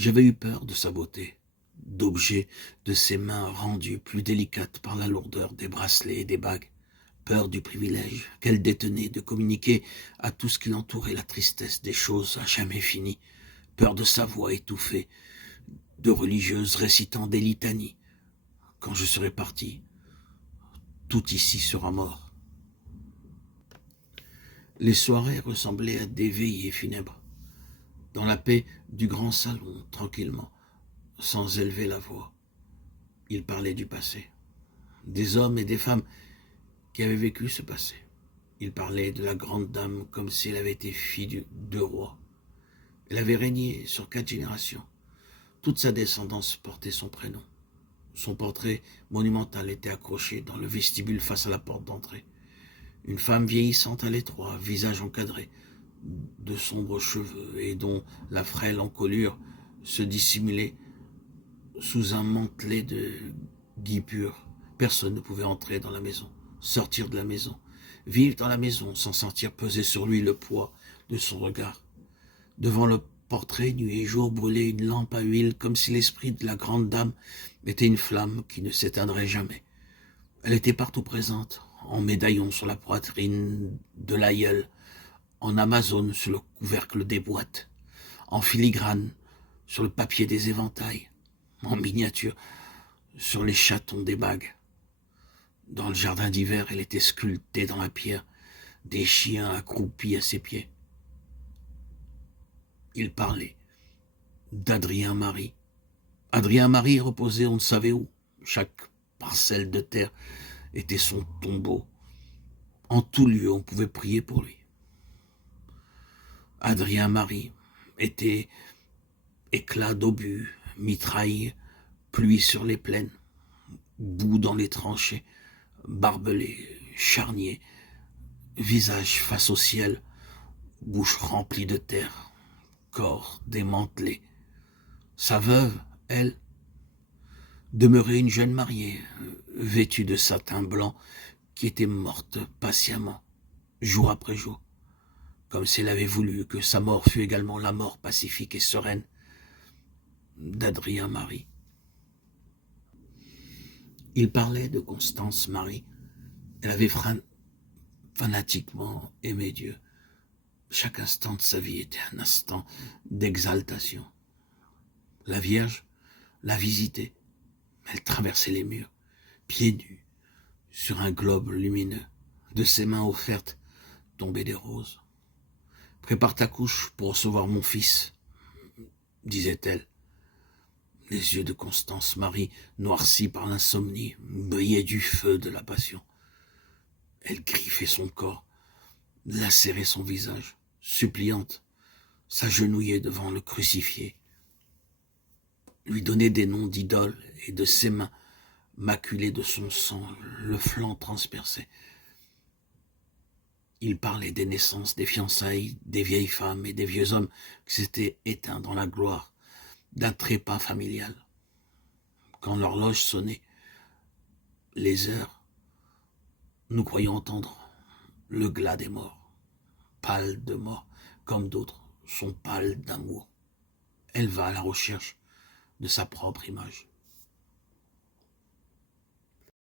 J'avais eu peur de sa beauté, d'objets, de ses mains rendues plus délicates par la lourdeur des bracelets et des bagues, peur du privilège qu'elle détenait de communiquer à tout ce qui l'entourait la tristesse des choses à jamais finies, peur de sa voix étouffée, de religieuse récitant des litanies. Quand je serai parti, tout ici sera mort. Les soirées ressemblaient à des veillées funèbres, dans la paix du grand salon, tranquillement, sans élever la voix. Il parlait du passé, des hommes et des femmes qui avaient vécu ce passé. Il parlait de la grande dame comme si elle avait été fille de roi. Elle avait régné sur 4 générations. Toute sa descendance portait son prénom. Son portrait monumental était accroché dans le vestibule face à la porte d'entrée. Une femme vieillissante à l'étroit, visage encadré, de sombres cheveux et dont la frêle encolure se dissimulait sous un mantelet de guipure. Personne ne pouvait entrer dans la maison, sortir de la maison, vivre dans la maison sans sentir peser sur lui le poids de son regard. Devant le portrait, nuit et jour, brûlait une lampe à huile comme si l'esprit de la grande dame était une flamme qui ne s'éteindrait jamais. Elle était partout présente, en médaillon sur la poitrine de l'aïeul, en amazone sur le couvercle des boîtes, en filigrane sur le papier des éventails, en miniature sur les chatons des bagues. Dans le jardin d'hiver, elle était sculptée dans la pierre, des chiens accroupis à ses pieds. Il parlait d'Adrien Marie. Adrien Marie reposait on ne savait où. Chaque parcelle de terre était son tombeau. En tout lieu, on pouvait prier pour lui. Adrien Marie était éclat d'obus, mitraille, pluie sur les plaines, boue dans les tranchées, barbelé, charnier, visage face au ciel, bouche remplie de terre, corps démantelé. Sa veuve, elle, demeurait une jeune mariée, vêtue de satin blanc, qui était morte patiemment, jour après jour, comme si elle avait voulu que sa mort fût également la mort pacifique et sereine d'Adrien Marie. Il parlait de Constance Marie. Elle avait fanatiquement aimé Dieu. Chaque instant de sa vie était un instant d'exaltation. La Vierge la visitait. Elle traversait les murs, pieds nus, sur un globe lumineux. De ses mains offertes tombaient des roses. « Prépare ta couche pour recevoir mon fils », disait-elle. Les yeux de Constance Marie, noircis par l'insomnie, brillaient du feu de la passion. Elle griffait son corps, lacérait son visage, suppliante, s'agenouillait devant le crucifié, lui donnait des noms d'idoles et de ses mains, maculées de son sang, le flanc transpercé. Il parlait des naissances, des fiançailles, des vieilles femmes et des vieux hommes qui s'étaient éteints dans la gloire d'un trépas familial. Quand l'horloge sonnait, les heures, nous croyions entendre le glas des morts, pâles de mort, comme d'autres sont pâles d'amour. Elle va à la recherche de sa propre image.